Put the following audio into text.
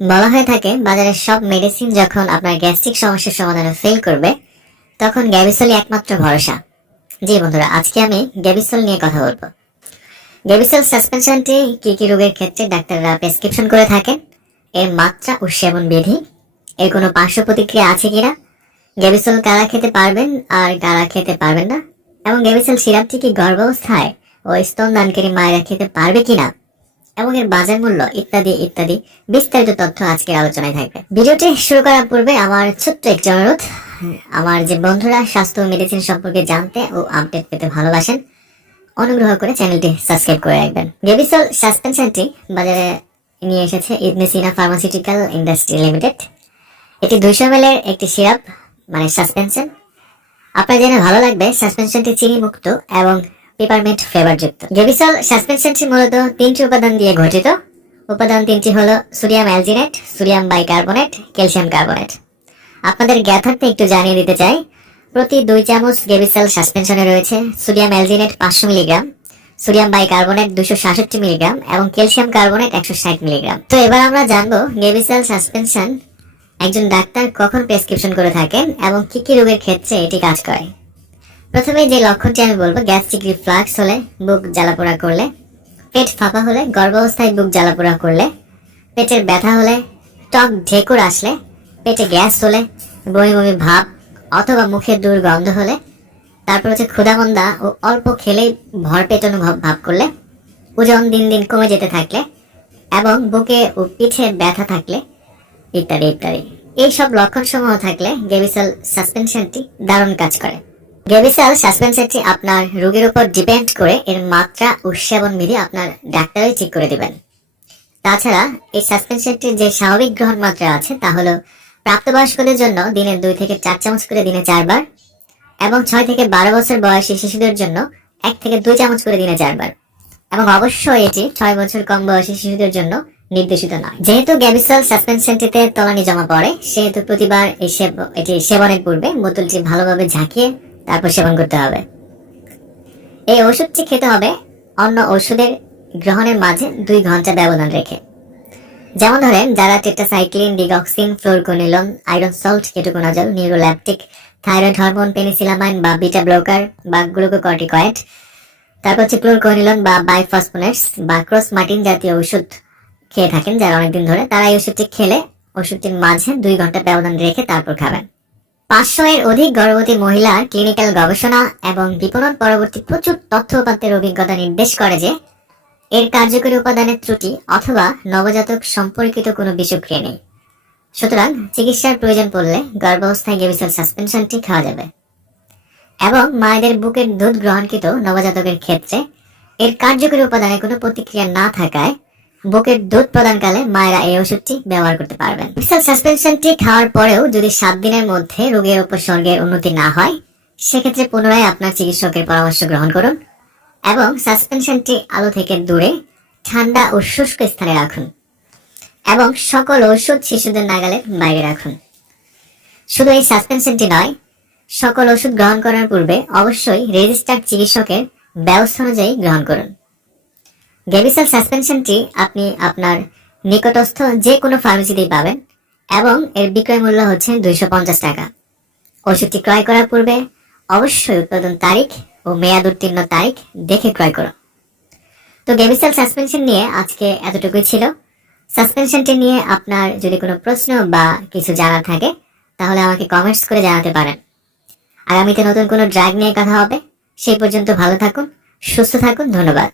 বলা হয়ে থাকে বাজারের সব মেডিসিন যখন আপনার গ্যাস্ট্রিক সমস্যার সমাধানে ফেল করবে, তখন গ্যাবিসলই একমাত্র ভরসা। জি বন্ধুরা, আজকে আমি গ্যাবিসল নিয়ে কথা বলব। গ্যাবিসল সাসপেনশনটি কি কি রোগের ক্ষেত্রে ডাক্তাররা প্রেসক্রিপশন করে থাকেন, এর মাত্রা ও সেবন বিধি, এর কোনো পার্শ্ব প্রতিক্রিয়া আছে কিনা গ্যাবিসল কারা খেতে পারবেন আর কারা খেতে পারবেন না, এবং গ্যাবিসল সিরাপটি কি গর্ভাবস্থায় ও স্তনদানকারী মায়েরা খেতে পারবে কিনা এবং এর বাজার মূল্য ইত্যাদি ইত্যাদি বিস্তারিত তথ্য আজকের আলোচনায় থাকবে। ভিডিওটি শুরু করার পূর্বে আমার ছোট্ট একটি অনুরোধ। আমার যে বন্ধুরা স্বাস্থ্য মেডিসিন সম্পর্কে জানতে ও আপডেট পেতে ভালোবাসেন, অনুগ্রহ করে চ্যানেলটি সাবস্ক্রাইব করে রাখবেন। গেবিসল সাসপেনশনটি বাজারে নিয়ে এসেছে ইডনেসিনা ফার্মাসিউটিক্যাল ইন্ডাস্ট্রি লিমিটেড এটি দুইশো এর একটি সিরাপ মানে সাসপেনশন আপনার জেনে ভালো লাগবে সাসপেনশনটি চিনি মুক্ত এবং পেপারমেন্ট ফ্লেভার যুক্ত। গেবিসল সাসপেনশনটি মূলত তিনটি উপাদান দিয়ে গঠিত। উপাদান তিনটি হলো sodium alginate, sodium bicarbonate, calcium carbonate. আপনাদের জ্ঞাতার্থে একটু জানিয়ে দিতে চাই, প্রতি দুই চামচ গেবিসেল সাসপেনশনে রয়েছে সোডিয়াম অ্যালজিনেট পাঁচশো মিলিগ্রাম, সোডিয়াম বাইকার্বনেট দুশো সাতষট্টি মিলিগ্রাম এবং ক্যালসিয়াম কার্বনেট একশো ষাট মিলিগ্রাম। তো এবার আমরা জানব গেবিসেল সাসপেনশন একজন ডাক্তার কখন প্রেসক্রিপশন করে থাকেন এবং কি কি রোগের ক্ষেত্রে এটি কাজ করে। প্রথমে যে লক্ষণটি আমি বলব, গ্যাস্ট্রিক রিফ্লাক্স হলে বুক জ্বালাপোড়া করলে, পেট ফাঁপা হলে গর্ভাবস্থায় বুক জ্বালাপোড়া করলে, পেটের ব্যথা হলে টক ঢেকুর আসলে, পেটে গ্যাস হলে বমি বমি ভাব অথবা মুখের দুর্গন্ধ হলে, তারপর হচ্ছে ক্ষুধামন্দা ও অল্প খেলেই ভরপেট অনুভব ভাব করলে, ওজন দিন দিন কমে যেতে থাকলে এবং বুকে ও পিঠে ব্যথা থাকলে ইত্যাদি ইত্যাদি। এইসব লক্ষণ সমূহ থাকলে গেবিসেল সাসপেনশনটি দারুণ কাজ করে। গেবিসেল সাসপেনশনটি আপনার রোগের উপর ডিপেন্ড করে এর মাত্রা ও সেবন বিধি আপনার ডাক্তারই ঠিক করে দিবেন। তাছাড়া এই সাসপেনশনটির যে স্বাভাবিক গ্রহণ মাত্রা আছে, তা হলো প্রাপ্তবয়স্কদের জন্য দিনে দুই থেকে চার চামচ করে দিনে চারবার এবং ছয় থেকে বারো বছর বয়সী শিশুদের জন্য এক থেকে দুই চামচ করে দিনে চারবার। এবং অবশ্যই এটি ছয় বছর কম বয়সী শিশুদের জন্য নির্দেশিত নয়। যেহেতু গ্যাবিসল সাসপেনশনটিতে তলানি জমা পড়ে, সেহেতু প্রতিবার এই এটি সেবনের পূর্বে বোতলটি ভালোভাবে ঝাঁকিয়ে তারপর সেবন করতে হবে। এই ওষুধটি খেতে হবে, অন্য ওষুধের গ্রহণের মাঝে দুই ঘণ্টা ব্যবধান রেখে। যেমন ধরেন, যারা tetracycline, digoxin fluoroquinolone iron salt, ketoconazole, neuroleptic, thyroid hormone, penicillamine বা বিটা ব্লকার বা গ্লুকোকর্টিকয়েড, তারপর হচ্ছে ক্লোরকোনিলন বা বাইফসফোনেটস বা ক্রসমাটিন জাতীয় ওষুধ খেয়ে থাকেন যারা অনেকদিন ধরে, তারা এই ওষুধটি খেলে ওষুধটির মাঝে দুই ঘণ্টা ব্যবধান রেখে তারপর খাবেন। পাঁচশো এর অধিক গর্ভবতী মহিলার ক্লিনিক্যাল গবেষণা এবং বিপণন পরবর্তী প্রচুর তথ্য উপাত্তের অভিজ্ঞতা নির্দেশ করে যে, এর কার্যকরী উপাদানের ত্রুটি অথবা নবজাতক সম্পর্কিত কোনো বিষক্রিয়া নেই। সুতরাং চিকিৎসার প্রয়োজন পড়লে গর্ভাবস্থায় গেবিসেল সাসপেনশনটি খাওয়া যাবে। এবং মায়েদের বুকের দুধ গ্রহণকৃত নবজাতকের ক্ষেত্রে এর কার্যকরী উপাদানে কোনো প্রতিক্রিয়া না থাকায় বুকের দুধ প্রদানকালে মায়েরা এই ওষুধটি ব্যবহার করতে পারবেন। গেবিসেল সাসপেনশনটি খাওয়ার পরেও যদি সাত দিনের মধ্যে রোগের উপসর্গের উন্নতি না হয়, সেক্ষেত্রে পুনরায় আপনার চিকিৎসকের পরামর্শ গ্রহণ করুন এবং সাসপেনশনটি আলো থেকে দূরে, ঠান্ডা ও শুষ্ক স্থানে রাখুন এবং সকল ওষুধ শিশুদের নাগালের বাইরে রাখুন। শুধু এই সাসপেনশনটি নয়, সকল ওষুধ গ্রহণ করার পূর্বে অবশ্যই রেজিস্টার্ড চিকিৎসকের ব্যবস্থা অনুযায়ী গ্রহণ করুন। গেবিসেল সাসপেনশনটি আপনি আপনার নিকটস্থ যে কোনো ফার্মেসিতেই পাবেন এবং এর বিক্রয় মূল্য হচ্ছে দুইশো পঞ্চাশ টাকা। ওষুধটি ক্রয় করার পূর্বে অবশ্যই উৎপাদন তারিখ ও মেয়াদ উত্তীর্ণ তারিখ দেখে ক্রয় করো তো গেবিসেল সাসপেনশন নিয়ে আজকে এতটুকুই ছিল। সাসপেনশনটি নিয়ে আপনার যদি কোনো প্রশ্ন বা কিছু জানার থাকে, তাহলে আমাকে কমেন্টস করে জানাতে পারেন। আগামীতে নতুন কোনো ড্রাগ নিয়ে কথা হবে, সেই পর্যন্ত ভালো থাকুন, সুস্থ থাকুন, ধন্যবাদ।